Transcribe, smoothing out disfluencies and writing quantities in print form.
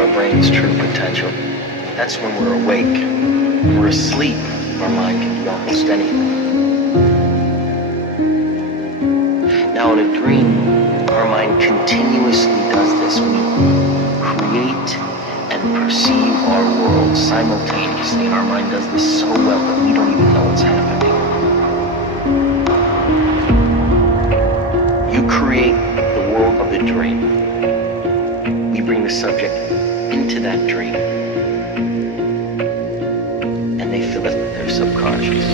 our brain's true potential. That's when we're awake. When we're asleep, our mind can do almost anything. Now in a dream, our mind continuously does this. We create and perceive our world simultaneously, and our mind does this so well that we don't even know what's happening. You create the world of the dream. We bring the subject into that dream, and they fill it with their subconscious.